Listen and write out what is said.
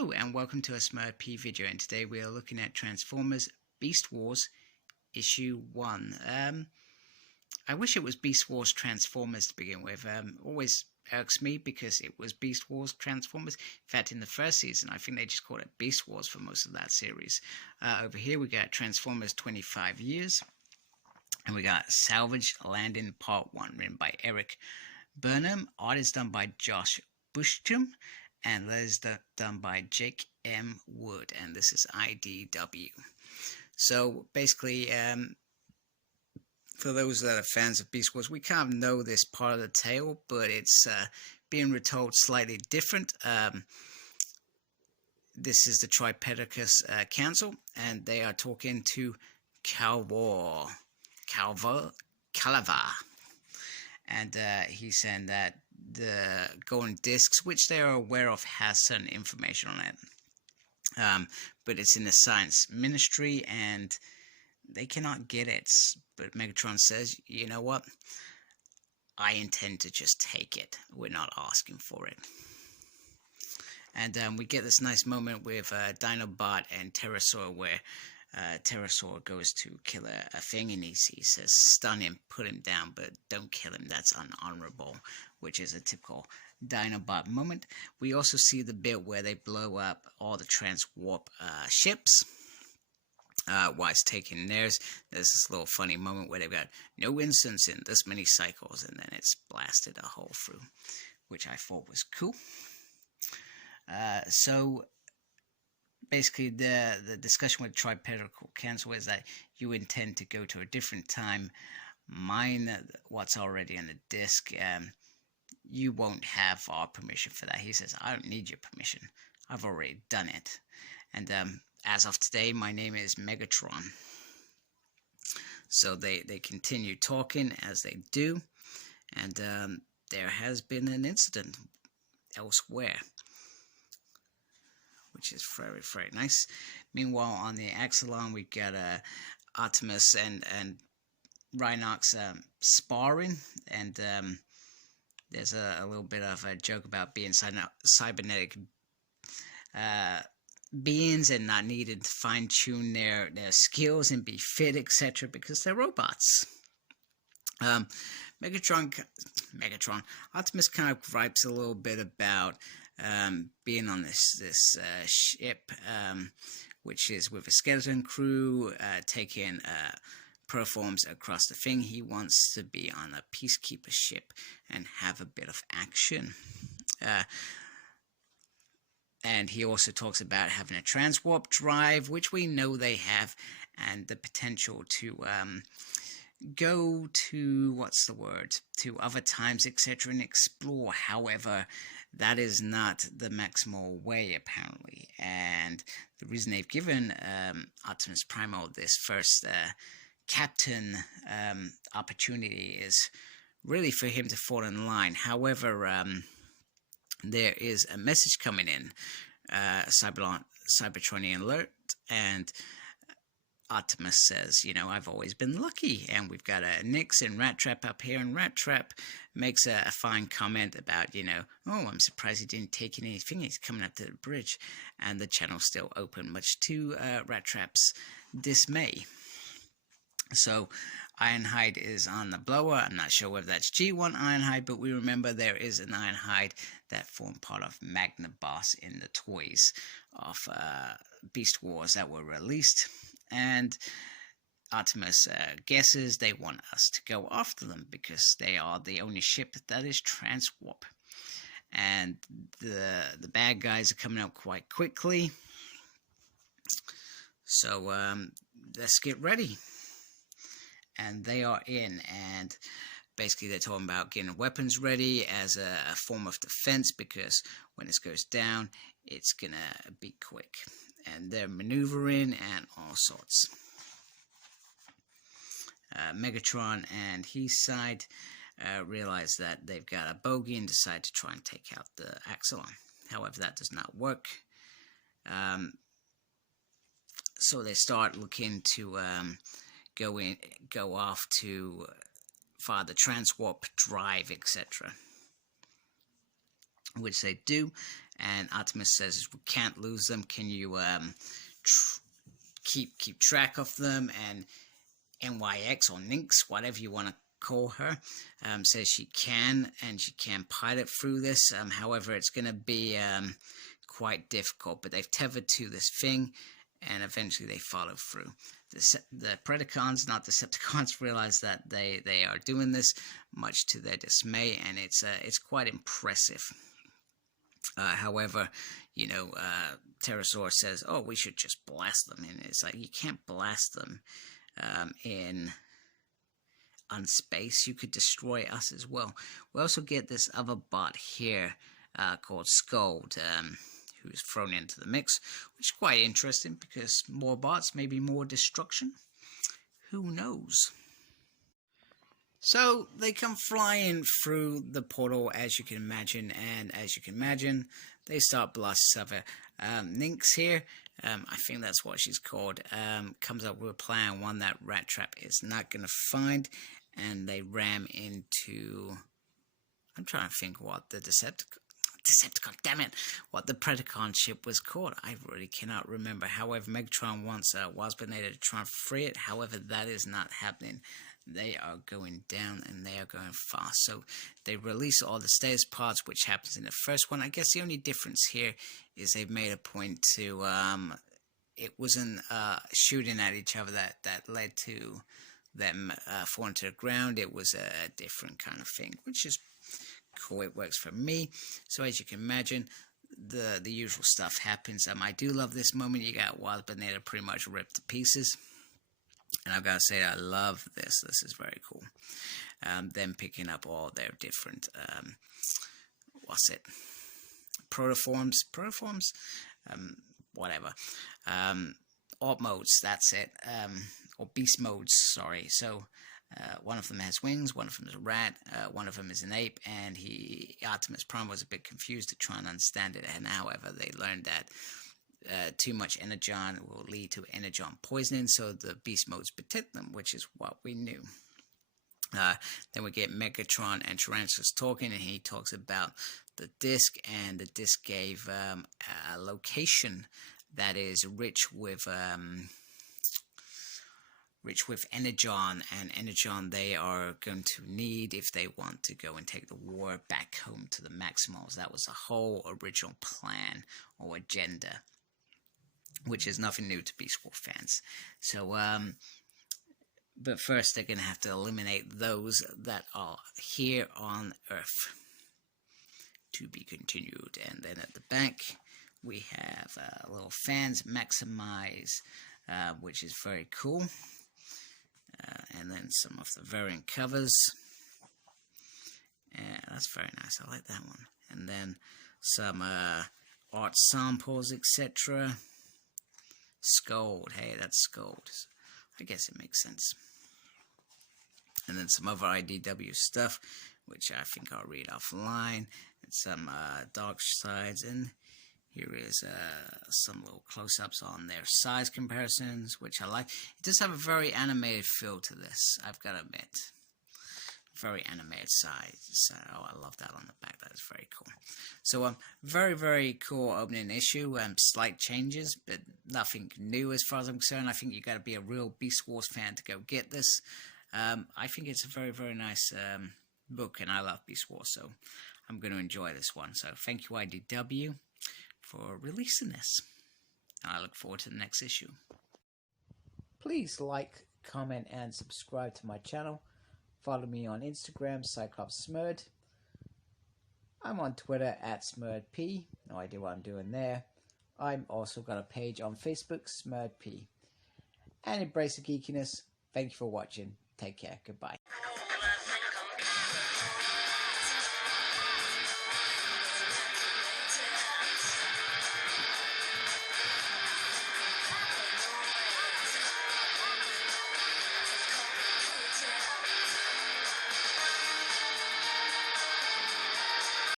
Hello and welcome to a Smurp video, and today we are looking at Transformers Beast Wars Issue 1. I wish it was Beast Wars Transformers to begin with. Always irks me because it was Beast Wars Transformers. In fact, in the first season, I think they just called it Beast Wars for most of that series. Over here we got Transformers 25 Years, and we got Salvage Landing Part 1, written by Eric Burnham. Art is done by Josh Busham, and that is done by Jake M. Wood, and this is IDW. So basically, for those that are fans of Beast Wars, we kind of know this part of the tale, but it's being retold slightly different. This is the Tripedicus Council, and they are talking to Calavar, and he's saying that the golden discs, which they are aware of, has certain information on it, but it's in the science ministry and they cannot get it. But Megatron says, you know what, I intend to just take it, we're not asking for it. And we get this nice moment with Dinobot and Pterosaur, where Pterosaur goes to kill a thing, and he says, stun him, put him down, but don't kill him, that's unhonorable, which is a typical Dinobot moment. We also see the bit where they blow up all the Transwarp ships while it's taking theirs. There's this little funny moment where they've got no instance in this many cycles, and then it's blasted a hole through, which I thought was cool. So basically, the discussion with Tripedicus Council is that you intend to go to a different time, mine what's already on the disc. You won't have our permission for that. He says, I don't need your permission, I've already done it. And as of today, my name is Megatron. So they continue talking as they do, and there has been an incident elsewhere, which is very, very nice. Meanwhile, on the Axelon, we've got Optimus and Rhinox sparring, and there's a little bit of a joke about being cybernetic beings and not needing to fine-tune their skills and be fit, etc., because they're robots. Optimus kind of gripes a little bit about being on this ship, which is with a skeleton crew, taking performs across the thing. He wants to be on a peacekeeper ship and have a bit of action. And he also talks about having a transwarp drive, which we know they have, and the potential to go to, to other times, etc., and explore. However, that is not the maximal way, apparently. And the reason they've given Optimus Primal this first captain opportunity is really for him to fall in line. However, there is a message coming in, Cybertronian alert, and Optimus says, you know, I've always been lucky. And we've got a Nyx and Rat Trap up here, and Rat Trap makes a fine comment about, you know, oh, I'm surprised he didn't take anything, he's coming up to the bridge. And the channel's still open, much to Rat Trap's dismay. So Ironhide is on the blower. I'm not sure whether that's G1 Ironhide, but we remember there is an Ironhide that formed part of Magnaboss in the toys of Beast Wars that were released. And Optimus guesses they want us to go after them because they are the only ship that is transwarp. And the bad guys are coming out quite quickly. So let's get ready. And they are in, and basically they're talking about getting weapons ready as a form of defense, because when this goes down, it's gonna be quick. And they're maneuvering and all sorts. Megatron and his side realize that they've got a bogey and decide to try and take out the Axelon. However, that does not work. So they start looking to go off to fire the transwarp drive, etc., which they do, and Artemis says, "We can't lose them. Can you keep track of them?" And NYX or Nynx, whatever you want to call her, says she can, and she can pilot through this. However, it's going to be quite difficult, but they've tethered to this thing, and eventually they follow through. The Predacons, not Decepticons, realize that they are doing this, much to their dismay, and it's quite impressive. However, you know, Pterosaur says, "Oh, we should just blast them," and it's like, you can't blast them on space. You could destroy us as well. We also get this other bot here called Scold, who's thrown into the mix, which is quite interesting because more bots, maybe more destruction. Who knows? So they come flying through the portal, as you can imagine, and as you can imagine, they start blasting over. Nynx here, I think that's what she's called, comes up with a plan, one that Rat Trap is not going to find, and they ram into, I'm trying to think what the Decepticon, damn it, what the Predacon ship was called. I really cannot remember. However, Megatron wants Waspinator to try and free it. However, that is not happening. They are going down, and they are going fast. So they release all the status pods, which happens in the first one. I guess the only difference here is they've made a point to, it wasn't shooting at each other that led to them falling to the ground. It was a different kind of thing, which is cool. It works for me. So as you can imagine, the usual stuff happens. I do love this moment. You got Waspinator pretty much ripped to pieces. And I've got to say, I love this. This is very cool. Them picking up all their different, protoforms, whatever. Alt modes, that's it. Or beast modes, sorry. So, one of them has wings, one of them is a rat, one of them is an ape, and Artemis Prime was a bit confused to try and understand it, and however, they learned that too much energon will lead to energon poisoning, so the beast modes protect them, which is what we knew. Then we get Megatron and Tyrannosaurus talking, and he talks about the disc, and the disc gave a location that is rich with energon, and energon they are going to need if they want to go and take the war back home to the Maximals. That was the whole original plan or agenda, which is nothing new to Beast Wars fans. So, but first they're going to have to eliminate those that are here on Earth. To be continued. And then at the back, we have little fans, Maximize, which is very cool. And then some of the variant covers. That's very nice. I like that one. And then some art samples, etc. Scold. Hey, that's Scold. I guess it makes sense. And then some other IDW stuff, which I think I'll read offline. And some dark sides. And here is some little close-ups on their size comparisons, which I like. It does have a very animated feel to this, I've got to admit. Very animated size. So, oh, I love that on the back. That is very cool. So, very, very cool opening issue. Slight changes, but nothing new as far as I'm concerned. I think you got to be a real Beast Wars fan to go get this. I think it's a very, very nice book, and I love Beast Wars, so I'm going to enjoy this one. So, thank you, IDW, for releasing this. I look forward to the next issue. Please like, comment, and subscribe to my channel. Follow me on Instagram, CyclopsSmurd. I'm on Twitter @SmurdP. No idea what I'm doing there. I'm also got a page on Facebook, SmurdP. And embrace the geekiness. Thank you for watching. Take care. Goodbye.